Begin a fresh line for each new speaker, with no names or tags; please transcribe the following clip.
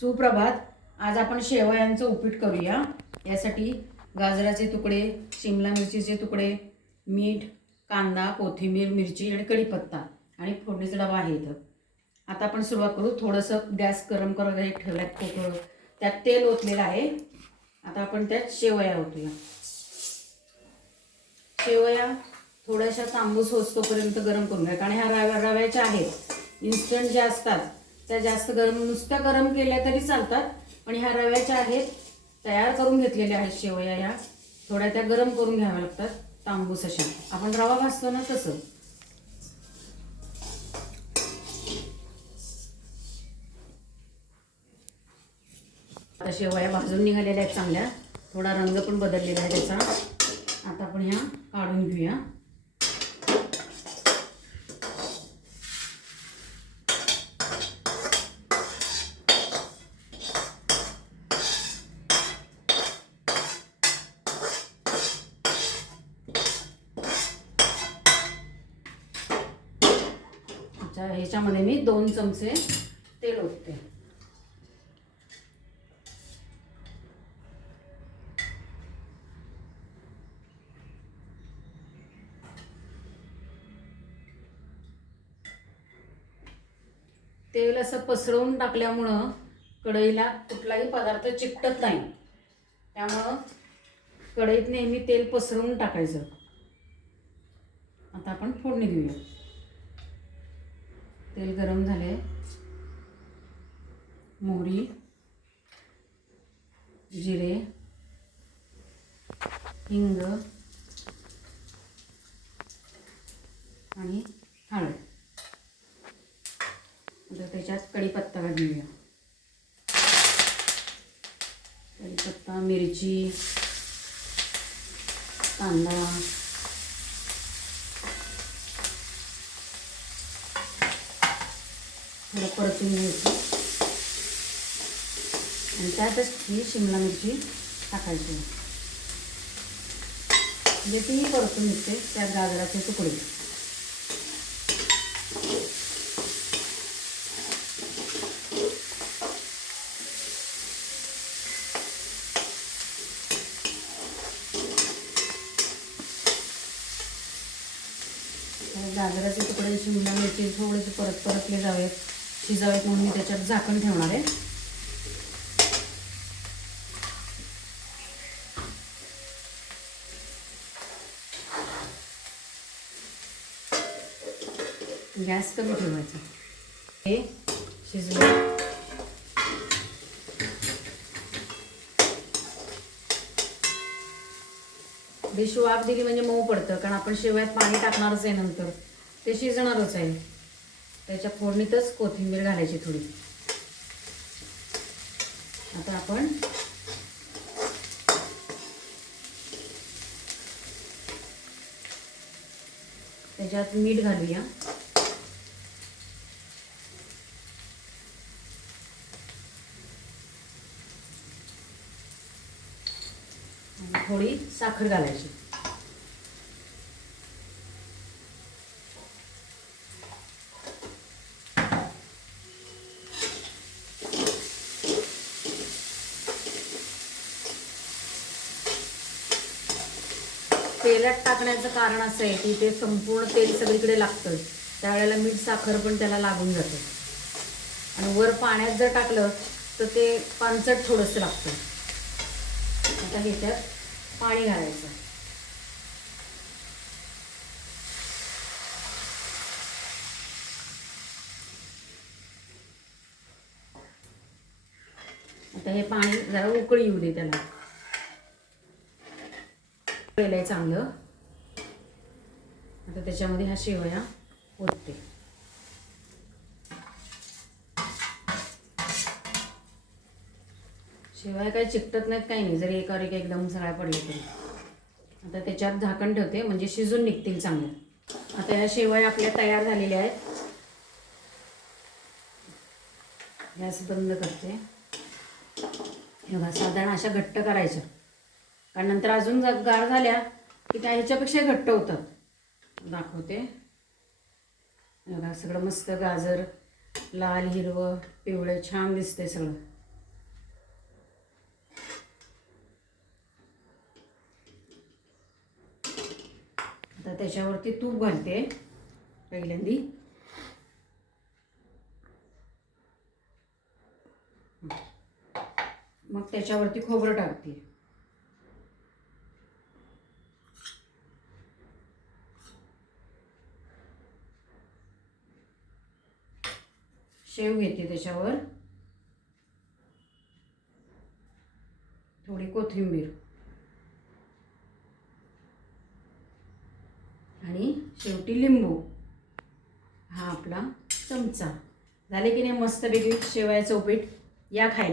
सुप्रभात. आज आपण शेवयांचं उपीट करूया. यासाठी गाजराचे तुकडे शिमला मिरचीचे तुकडे मीठ कांदा कोथिंबीर मिरची आणि कढीपत्ता आणि फोडणीचा डबा आहे इथं. आता आपण सुरुवात करू. थोडंसं गॅस गरम करायला ठेवल्यात खोकं त्यात तेल ओतलेलं आहे. आता आपण त्यात शेवया ओतूया. शेवया थोड्याशा तांबूस होतोपर्यंत गरम करून घ्या कारण ह्या रव्या रव्याच्या आहेत. इन्स्टंट ज्या असतात त्या जास्त गरम नुसत्या गरम केल्या तरी चालतात. पण ह्या रव्याच्या आहेत तयार करून घेतलेल्या आहेत शेवया ह्या. थोड्या त्या गरम करून घ्याव्या लागतात तांबूस अशा. आपण रवा भाजतो ना तसं. आता शेवया भाजून निघालेल्या आहेत चांगल्या. थोडा रंग पण बदललेला आहे त्याचा. आता आपण ह्या काढून घेऊया. अच्छा ह्याच्यामध्ये मी दोन चमचे तेल ओतते. तेल असं पसरवून टाकल्यामुळं कढईला कुठलाही पदार्थ चिकटत नाही. त्यामुळं कढईत नेहमी तेल पसरवून टाकायचं. आता आपण फोडणी देऊया. तेल गरम झाले मोहरी जिरे हिंग आणि हळद. आता त्याच्यात कढीपत्ता घालूया. कढीपत्ता मिरची कांदा थोडं परतून घ्यायचं. आणि त्यातच ही शिमला मिरची टाकायची. म्हणजे तीही परतून निघते त्यात गाजराचे तुकडे. गाजराचे तुकडे शिमला मिरची थोडेसे परत परतले जावेत. शिजावेत म्हणून मी त्याच्यात झाकण ठेवणार आहे. गॅस कमी ठेवायचा. हे शिजलं. डिश वाफ दिली म्हणजे मऊ पडतं कारण आपण शेवयात पाणी टाकणारच आहे नंतर. ते शिजणारच आहे. त्याच्या फोडणीतच कोथिंबीर घालायची थोडी. आता आपण त्याच्यात मीठ घालूया. थोडी साखर घालायची. तेलात टाकण्याचं कारण असं आहे की ते संपूर्ण तेल सगळीकडे लागतं त्यावेळेला मीठ साखर पण त्याला लागून जातं. आणि वर पाण्यात जर टाकलं तर ते पानचट थोडंसं लागतं. आता ह्याच्यात पाणी घालायचं. आता हे पाणी जरा उकळी येऊ दे त्याला. उकळलंय चांगलं. आता त्याच्यामध्ये ह्या शेवया ओतते. शेवया काही चिकटत नाहीत काही नाही. जरी एकावर एक एकदम सगळ्या पडले तरी. आता त्याच्यात झाकण ठेवते म्हणजे शिजून निघतील चांगले. आता या शेवया आपल्या तयार झालेल्या आहेत. गॅस बंद करते. हे बघा साधारण अशा घट्ट करायच्या. कारण नंतर अजून गार झाल्या की त्या ह्याच्यापेक्षा घट्ट होतं. दाखवते. बघा सगळं मस्त गाजर लाल हिरवं पिवळं छान दिसते सगळं. आता त्याच्यावरती तूप घालते पहिल्यांदी. मग त्याच्यावरती खोबरं टाकते. शेव घेते त्याच्यावर. थोडी कोथिंबीर. आणि शेवटी लिंबू. हा आपला चमचा. झाले की नाही मस्तपैकी शेवयाचं उपीट? या खायला.